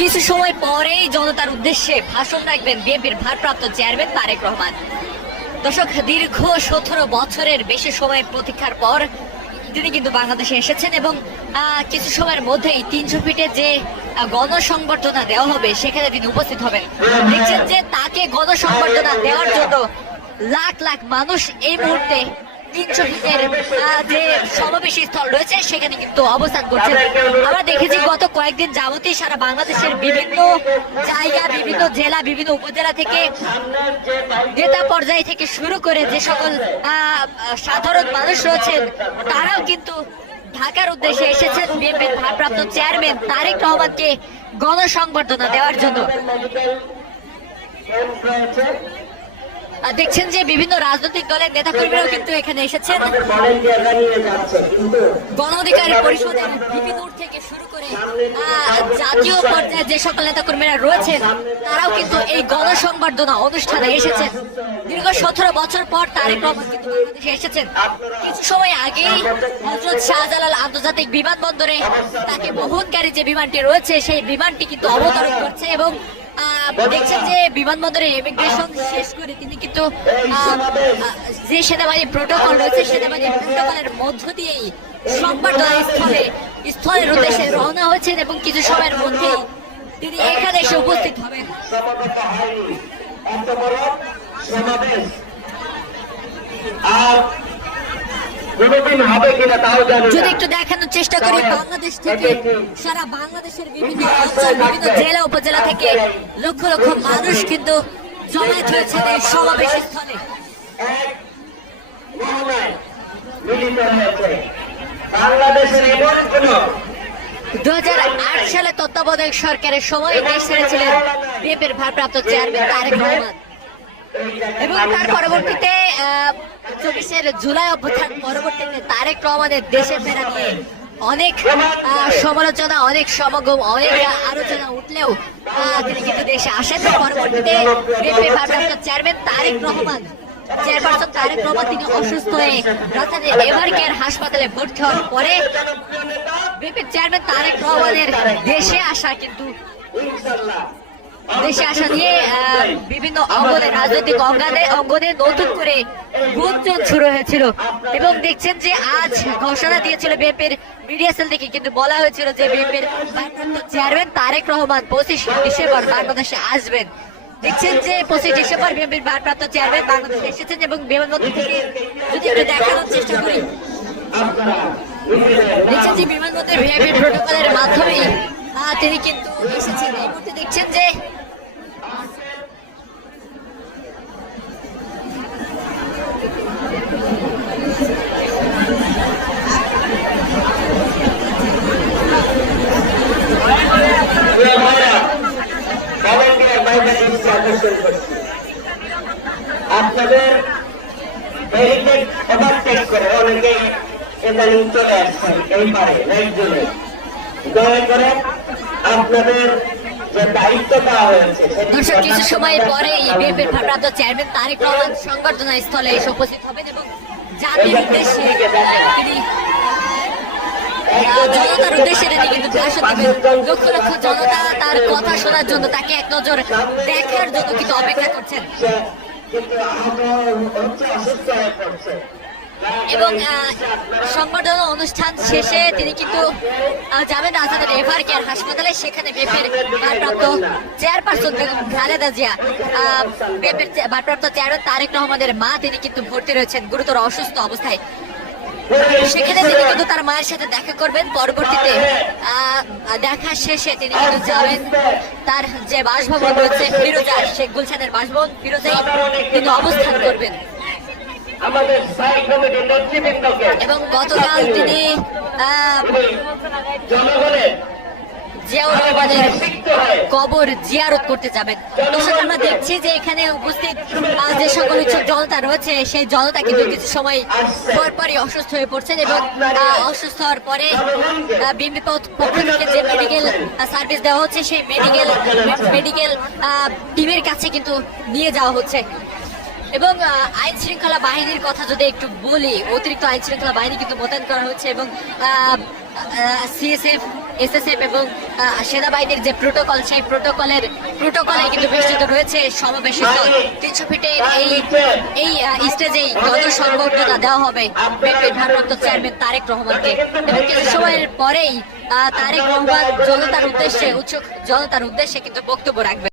কিছু সময় পরেই জনতার উদ্দেশ্যে ভাষণ রাখবেন বিএনপির ভারপ্রাপ্ত চেয়ারম্যান তারেক রহমান। দর্শক, দীর্ঘ 17 বছরের বেশি সময় প্রতীক্ষার পর তিনি কিন্তু বাংলাদেশে এসেছেন এবং কিছু সময়ের মধ্যেই 300 ফিটে যে গণসংবর্ধনা দেওয়া হবে সেখানে তিনি উপস্থিত হবেন। দেখছেন যে তাকে গণসংবর্ধনা দেওয়ার জন্য লাখ লাখ মানুষ এই মুহূর্তে 300 ফিটের যে সমাবেশী স্থল রয়েছে সেখানে কিন্তু অবস্থান করছেন। আমরা দেখেছি গত কয়েকদিন যাবতীয় সারা বাংলাদেশের বিভিন্ন জায়গা, বিভিন্ন জেলা, বিভিন্ন উপজেলা থেকে নেতা পর্যায় থেকে শুরু করে যে সকল সাধারণ মানুষ রয়েছেন তারাও কিন্তু ঢাকার উদ্দেশ্যে এসেছেন বিএনপির ভারপ্রাপ্ত চেয়ারম্যান তারেক রহমানকে গণসংবর্ধনা দেওয়ার জন্য। দেখছেন যে বিভিন্ন রাজনৈতিক দলের নেতাকর্মীরাও কিন্তু এখানে এসেছেন। গণ অধিকার পরিষদের ভিপি নূর থেকে শুরু করে জাতীয় পর্যায়ে যে সকল নেতাকর্মীরা রয়েছেন তারাও কিন্তু এই গণসংবর্ধনা অনুষ্ঠানে এসেছেন। দীর্ঘ 17 বছর পর তারেক রহমান কিন্তু বাংলাদেশে এসেছেন। কিছু সময় আগেই হযরত শাহজালাল আন্তর্জাতিক বিমানবন্দরে তাকে বহনকারী যে বিমানটি রয়েছে সেই বিমানটি কিন্তু অবতরণ করছে এবং দেখছেন যে বিমানবন্দরে ইমিগ্রেশন শেষ করে তিনি কিন্তু যে সেনাবাহিনী প্রোটোকল রয়েছে সেনাবাহিনী প্রোটোকলের মধ্য দিয়েই সংবর্ধনা স্থলের উদ্দেশ্যে রওনা হয়েছেন এবং কিছু সময়ের মধ্যেই তিনি এখানে এসে উপস্থিত হবেন। যদি একটু দেখানোর চেষ্টা করি, বাংলাদেশ থেকে সারা বাংলাদেশের বিভিন্ন অঞ্চল, বিভিন্ন জেলা উপজেলা থেকে লক্ষ লক্ষ মানুষ কিন্তু জমায়েত হয়েছেন এই সমাবেশ স্থলে। 2008 সালে তত্ত্বাবধায়ক সরকারের সময় দেশ ছেড়েছিলেন বিএনপির ভারপ্রাপ্ত চেয়ারম্যান তারেক রহমান এবং তার পরবর্তীতে 24 জুলাই অভ্যুত্থান পরবর্তীতে তারেক রহমানের দেশে ফেরা নিয়ে অনেক সমালোচনা, অনেক সমাগম, অনেক আলোচনা উঠলেও তিনি কিন্তু দেশে আসেন। পরবর্তীতে বিএনপির ভারপ্রাপ্ত চেয়ারম্যান তারেক রহমান, চেয়ারপারসন তারেক রহমান তিনি অসুস্থ হয়ে রাজধানীর এভারকেয়ার হাসপাতালে ভর্তি হওয়ার পরে বিএনপির চেয়ারম্যান তারেক রহমানের দেশে আসা নিয়ে বিভিন্ন অঙ্গনে, রাজনৈতিক অঙ্গনে নতুন করে গুঞ্জন শুরু হয়েছিল এবং দেখছেন যে আজ ঘোষণা দিয়েছিল বিএনপির মিডিয়া সেল থেকে, কিন্তু বলা হয়েছিল যে বিএনপির ভারপ্রাপ্ত চেয়ারম্যান তারেক রহমান 25 ডিসেম্বর বাংলাদেশে আসবেন। দেখছেন যে 25 ডিসেম্বর বিএনপির ভারপ্রাপ্ত চেয়ারম্যান বাংলাদেশে এসেছেন এবং বিমানবন্দর থেকে যদি একটু দেখানোর চেষ্টা করি, দেখছেন যে বিমানবন্দরের ভিআইপি প্রোটোকলের মাধ্যমে তিনি কিন্তু এসেছেন। এই মুহূর্তে দেখছেন যে আপনাদের করে অনেকেই এখানে চলে আসছেন এই পারে জন্য দয়া করে আপনাদের যে দায়িত্ব দেওয়া হয়েছে। দর্শক, কিছু সময় পরে বিএনপির ভারপ্রাপ্ত চেয়ারম্যান তারেক রহমান সংবর্ধনা স্থলে এসে উপস্থিত হবেন এবং জাতির উদ্দেশ্যে তিনি জনতার উদ্দেশ্যে তিনি কিন্তু ভাষণ দেবেন। লক্ষ লক্ষ জনতা তার কথা শোনার জন্য, তাকে এক নজর দেখার জন্য কিন্তু অপেক্ষা করছেন এবং সংবর্ধনা অনুষ্ঠান শেষে তিনি কিন্তু যাবেন রাজধানীর এভারকেয়ার হাসপাতালে। সেখানে বিএনপির ভারপ্রাপ্ত চেয়ারপারসন বেগম খালেদা জিয়া, বিএনপির ভারপ্রাপ্ত চেয়ারম্যান তারেক রহমানের মা, তিনি কিন্তু ভর্তি রয়েছেন গুরুতর অসুস্থ অবস্থায়। সেখানে তিনি কিন্তু তার মায়ের সাথে দেখা করবেন। পরবর্তীতে দেখা শেষে তিনি কিন্তু যাবেন তার যে বাসভবন রয়েছে ফিরোজা, শেখ গুলশানের বাসভবন ফিরোজায় তিনি অবস্থান করবেন এবং গতকাল তিনি জিয়াউর রহমানের কবর জিয়ারত করতে যাবেন। দর্শক, আমরা দেখছি যে এখানে উপস্থিত যে সকল ইচ্ছুক জনতা রয়েছে সেই জনতা কিন্তু কিছু সময় পরপরই অসুস্থ হয়ে পড়ছেন এবং অসুস্থ হওয়ার পরে বিএনপি পক্ষ থেকে যে মেডিকেল সার্ভিস দেওয়া হচ্ছে সেই মেডিকেল টিমের কাছে কিন্তু নিয়ে যাওয়া হচ্ছে এবং আইন শৃঙ্খলা বাহিনীর কথা যদি একটু বলি, অতিরিক্ত আইন শৃঙ্খলা বাহিনী কিন্তু মোতায়েন করা হচ্ছে এবং সিএসএফ, এসএসএফ এবং সেনাবাহিনীর যে প্রোটোকল, সেই প্রোটোকলে কিন্তু বেষ্টিত রয়েছে সমাবেশিত 300 ফিটের এই স্টেজেই জনসংবর্ধনা দেওয়া হবে বিএনপির ভারপ্রাপ্ত চেয়ারম্যান তারেক রহমানকে। এবং কিছু সময়ের পরেই তারেক রহমান জনতার উদ্দেশ্যে কিন্তু বক্তব্য রাখবেন।